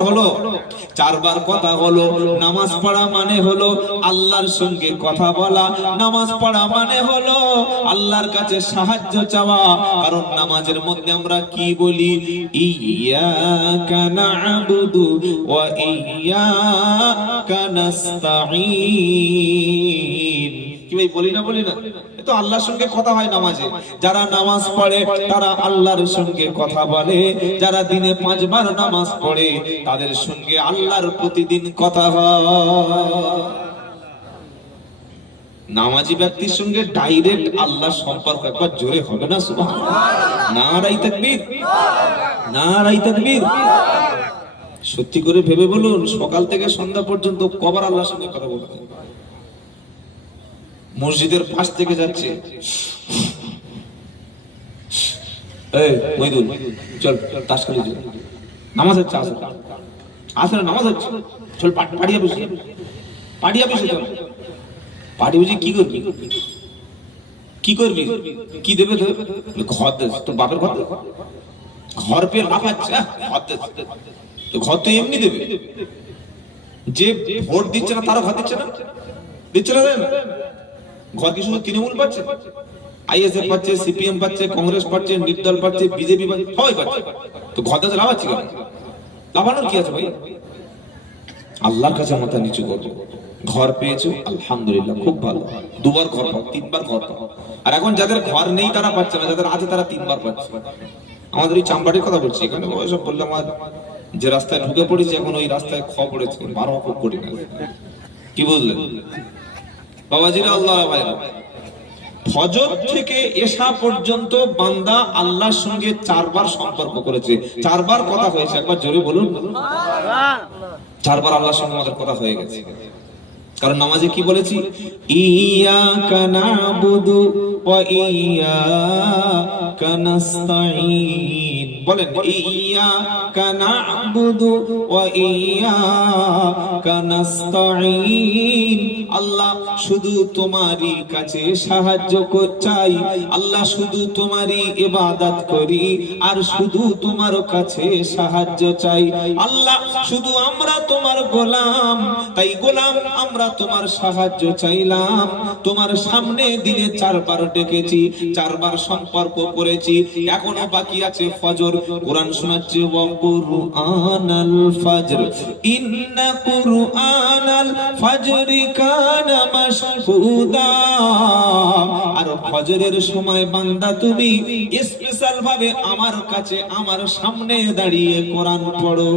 হলো চারবার কথা হলো নামাজ পড়া মানে হলো আল্লাহর সঙ্গে কথা বলা, নামাজ পড়া মানে হলো আল্লাহর কাছে সাহায্য চাওয়া। কারণ নামাজের মধ্যে আমরা কি বলি? ইয়্যাকা না'বুদু ওয়া ইয়্যাকা নাস্তাঈন। কি ভাই বলি না? তো আল্লাহর সঙ্গে কথা হয় নামাজে। যারা নামাজ পড়ে তারা আল্লাহর সঙ্গে কথা বলে, যারা দিনে 5 বার নামাজ পড়ে তাদের সঙ্গে আল্লাহর প্রতিদিন কথা হয়। নামাজি ব্যক্তির সঙ্গে ডাইরেক্ট আল্লাহর সম্পর্ক একবার জোরে হবে না? সুবহানাল্লাহ, নারায়ে তাকবীর, নারায়ে তাকবীর। সত্যি করে ভেবে বলুন, সকাল থেকে সন্ধ্যা পর্যন্ত কবার আল্লাহর সঙ্গে কথা বলতেন? মসজিদের পাশ থেকে যাচ্ছে, এই মইদুল চল তাস খেলি, নামাজ হচ্ছে, আসলে নামাজ হচ্ছে, চল পাড়িয়া বসে চল। পাড়ি বুঝি কি করবি? কি দেবে? ঘর দে, তোর বাপের ঘর, ঘর পেয়ে লাফাচ্ছে, তো ঘর তো এমনি দেবে। যে ভোট দিচ্ছে না তারও ঘর দিচ্ছে না? ঘর কি শুধু তৃণমূল পাচ্ছে? আইএসএফ পাচ্ছে, সিপিএম পাচ্ছে, কংগ্রেস পাচ্ছে, নির্দল পাচ্ছে, বিজেপি পাচ্ছে, সবাই পাচ্ছে। তো ঘর দিতে লাফাচ্ছে কেন? লাফানোর কি আছে ভাই? আল্লাহর কাছে মাথা নিচু করো। ঘর পেয়েছো আলহামদুলিল্লাহ, খুব ভালো। 2 বার ঘর পাও, 3 বার ঘর পাও। আর এখন যাদের ঘর নেই তারা পাচ্ছে না, যাদের আছে তারা 3 বার পাচ্ছে। আমাদের এই চাম্বাটির কথা বলছি, এখানে ওইসব বললাম। আর যে রাস্তায় ঢুকে পড়েছে এখন ওই রাস্তায় পড়েছে 12 খুব করি না। কি বুঝলেন বাবাজিরা? আল্লাহ ভাই, ফজর থেকে এশা পর্যন্ত বান্দা আল্লাহর সঙ্গে 4 বার সম্পর্ক করেছে, 4 বার কথা হয়েছে। একবার জোরে বলুন, 4 বার আল্লাহর সঙ্গে আমাদের কথা হয়ে গেছে। কারণ নামাজে কি বলেছি? ইয়্যাকা না'বুদু ওয়া ইয়্যাকা নাস্তাঈন। বলেন, ইয়্যাকা না'বুদু ওয়া ইয়্যাকা নাস্তাঈন। আল্লাহ শুধু তোমারই কাছে সাহায্য চাই, আল্লাহ শুধু তোমারই ইবাদত করি, আর শুধু তোমার কাছে সাহায্য চাই। আল্লাহ শুধু আমরা তোমার গোলাম, তাই গোলাম আমরা তোমার সাহায্য চাইলাম। তোমার সামনে দিনে 4 বার ডেকেছি, 4 বার সম্পর্ক করেছি, এখনো বাকি আছে ফজর। কোরআন শোনাচ্ছে, ওয়া কুরআনাল ফজর ইন্না কুরআনাল ফজরি কানা মাশহুদা। আর ফজরের সময় বান্দা তুমি স্পেশাল ভাবে আমার কাছে, আমার সামনে দাঁড়িয়ে কোরআন পড়ো।